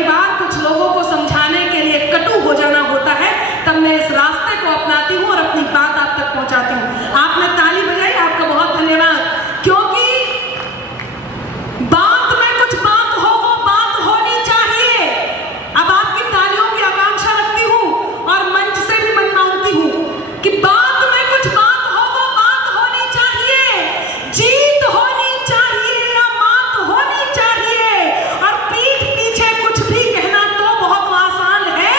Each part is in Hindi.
कई बार कुछ लोगों को समझाने के लिए कटु हो जाना होता है, तब मैं इस रास्ते को अपनाती हूँ और अपनी बात आप तक पहुंचाती हूँ। आपने ताली बजाई, आपका बहुत धन्यवाद, क्योंकि बात में कुछ बात हो, वो बात होनी चाहिए। अब आपकी तालियों की आकांक्षा रखती हूँ और मंच से भी मन मांगती हूँ कि बात में कुछ बात हो, वो बात होनी चाहिए। जीत होनी चाहिए या मात होनी चाहिए। और पीठ पीछे कुछ भी कहना तो बहुत आसान है,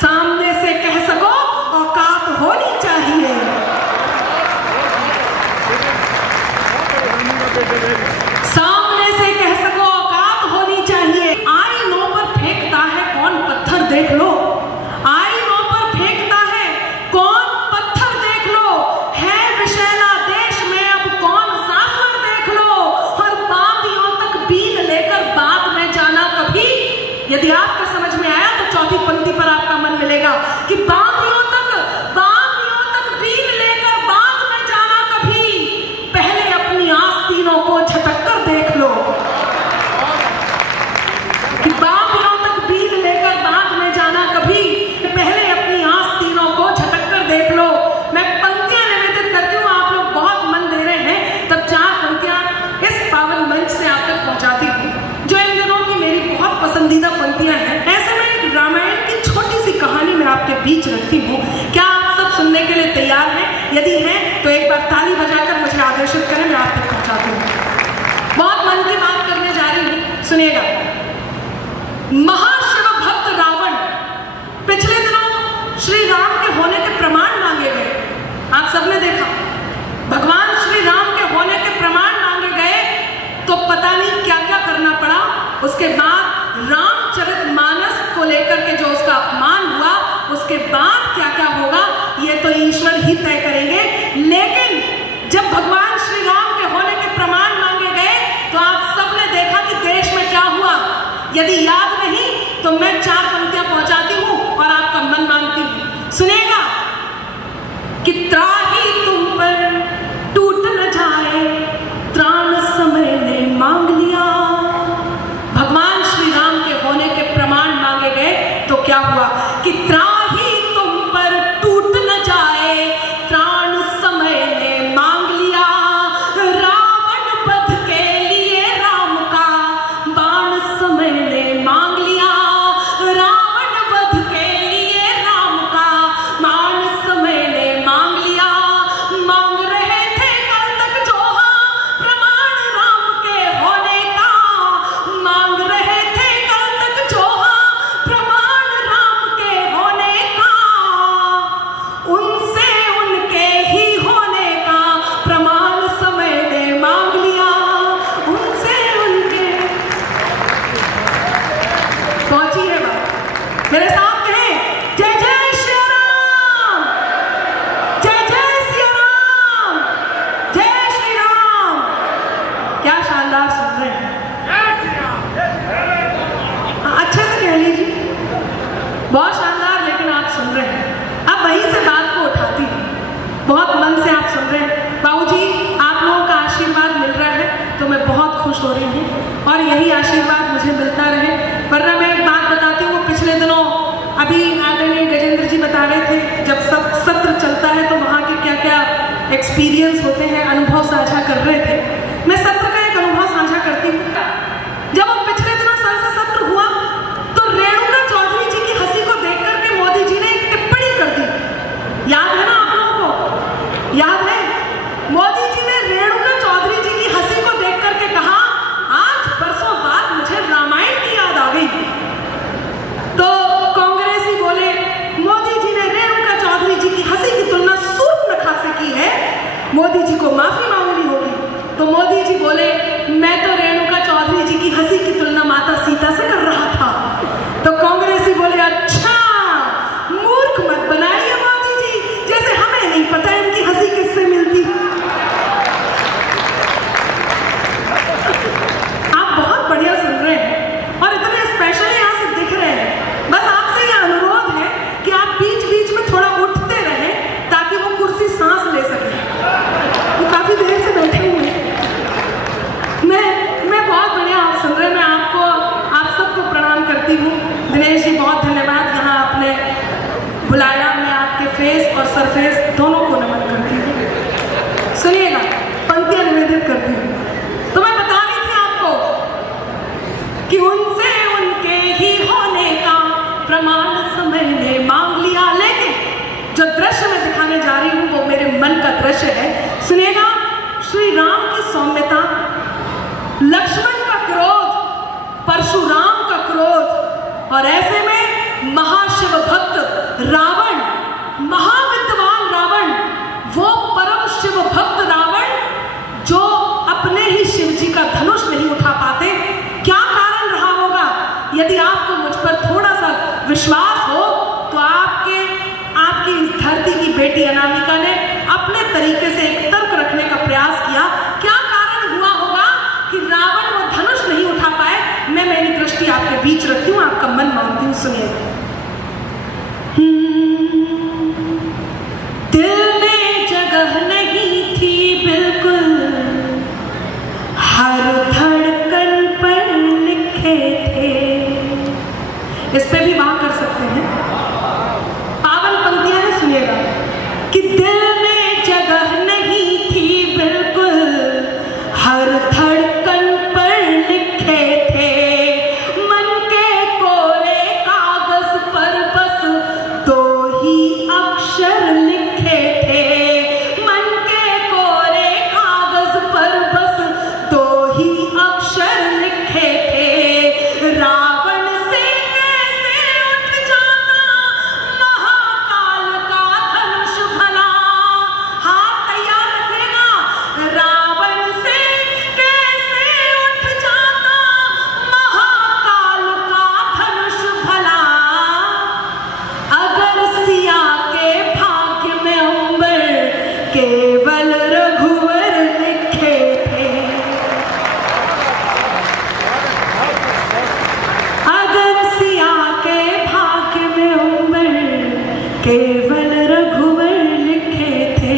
सामने से कह सको औकात होनी चाहिए। सामने से कह सको औकात होनी चाहिए। आईनों पर फेंकता है कौन पत्थर, देख लो। आईनों पर फेंकता है कौन पत्थर, देख लो। है विशैला देश में अब कौन शासन, देख लो। और बातियों तक बीन लेकर बाद में जाना कभी। यदि आपको समझ में आया तो चौथी पंक्ति पर आपका मन मिलेगा कि बातियों तक बीन लेकर बाद में जाना कभी। पहले अपनी आस्तीनों को झटक कर देख लो कि बातियों तक बीन लेकर बाद में जाना कभी। पहले अपनी आस्तीनों को झटक कर देख लो। मैं पंक्तियां निवेदित करती हूँ, आप लोग बहुत मन दे रहे हैं, तब 4 पंक्तियां इस पावन मंच से आप तक पहुंचाती हूँ, जो इन दिनों की मेरी बहुत पसंदीदा पंक्तियां हैं। ऐसे में एक रामायण की छोटी सी कहानी मैं आपके बीच रखती हूँ। क्या आप सब सुनने के लिए तैयार हैं? यदि हैं तो एक बार ताली बजाकर मुझे आदर्शित करें, मैं आप तक पहुंचाती हूँ। बहुत मन की बात करने जा रही हूँ, सुनिएगा। महाशिव भक्त रावण, पिछले दिनों श्री राम के होने के प्रमाण मांगे गए। आप सबने देखा, भगवान श्री राम के होने के प्रमाण मांगे गए तो पता नहीं क्या क्या करना पड़ा। उसके बाद रामचरितमानस को लेकर के जो उसका अपमान हुआ, उसके बाद क्या क्या होगा ये तो ईश्वर ही तय करेंगे। लेकिन जब भगवान श्री राम के होने के प्रमाण मांगे गए तो आप सबने देखा कि देश में क्या हुआ। यदि याद नहीं तो मैं 4 पंक्तियां पहुंचाती हूं और आपका मन मांगती हूं, सुनेगा कि त्राही तुम पर टूट न जाए, त्राण समय ने मांग लिया। भगवान श्री राम के होने के प्रमाण मांगे गए तो क्या हुआ कि त्राही तुम पर टूट न जाए, त्राण समय ने मांग लिया। रावण वध के लिए राम का बाण समय ने मांग लिया। रावण वध के लिए राम का बाण समय ने मांग लिया। मांग रहे थे कल तक जोहा प्रमाण राम के होने का। मांग रहे थे कल तक जोहा प्रमाण राम के होने का। उनसे उनके ही होने का प्रमाण समय ने मांग लिया। उनसे उनके पहुंची है बात। मेरे साथ कहें जय जय श्री राम, जय जय श्री राम, जय श्री राम। क्या शानदार सुन रहे हैं, अच्छे से कह लीजिए, बहुत शानदार। लेकिन आप सुन रहे हैं, अब वहीं से बात को उठाती हूँ, बहुत मन से आप सुन रहे हैं। बाबूजी, आप लोगों का आशीर्वाद मिल रहा है तो मैं बहुत खुश हो रही हूँ और यही आशीर्वाद मुझे मिलता रहे। वरना मैं एक बात बताती हूँ, पिछले दिनों अभी आदरणीय गजेंद्र जी बता रहे थे, जब सब सत्र चलता है तो वहाँ के क्या क्या एक्सपीरियंस होते हैं, अनुभव साझा कर रहे थे। मैं सत्र का एक अनुभव साझा करती हूँ। जब वो पिछले दिनों संसद सत्र हुआ तो रेणुका चौधरी जी की हंसी को देख करके मोदी जी ने एक टिप्पणी कर दी। याद है ना आप लोगों को? याद है? मोदी जी ने रेणुका चौधरी जी की हंसी को देख करके कहा, आज बरसों बाद मुझे रामायण की याद आ गई। तो कांग्रेसी बोले, मोदी जी ने रेणुका चौधरी जी की हंसी की तुलना सूर्पनखा से की है, मोदी जी को माफी मांगनी होगी। तो मोदी जी बोले, मैं तो रेणुका चौधरी जी की हंसी की तुलना माता सीता से कर रहा था। तो कांग्रेसी बोले, अच्छा मूर्ख मत बनाइए मोदी जी, जैसे हमें नहीं पता इनकी हंसी किससे मिलती। आप बहुत बढ़िया सुन रहे हैं और इतने स्पेशल यहाँ से दिख रहे हैं। बस आपसे यह अनुरोध है कि आप बीच बीच में थोड़ा उठते रहें ताकि वो कुर्सी सांस ले सके। वो काफी देर से बैठे हुए हैं। मैं और ऐसे में महाशिव भक्त रावण, महाविद्वान रावण, वो परम शिव भक्त रावण जो अपने ही शिव जी का धनुष नहीं उठा पाते, क्या कारण रहा होगा? यदि आपको मुझ पर थोड़ा सा विश्वास हो तो आपकी इस धरती की बेटी अनामिका ने अपने तरीके से एक तर्क रखने का प्रयास किया। क्या कारण हुआ होगा कि रावण वो धनुष नहीं उठा पाए? मैं मेरी दृष्टि आपके बीच रखती हूँ, आपका मन मानती हूँ, सुनिए।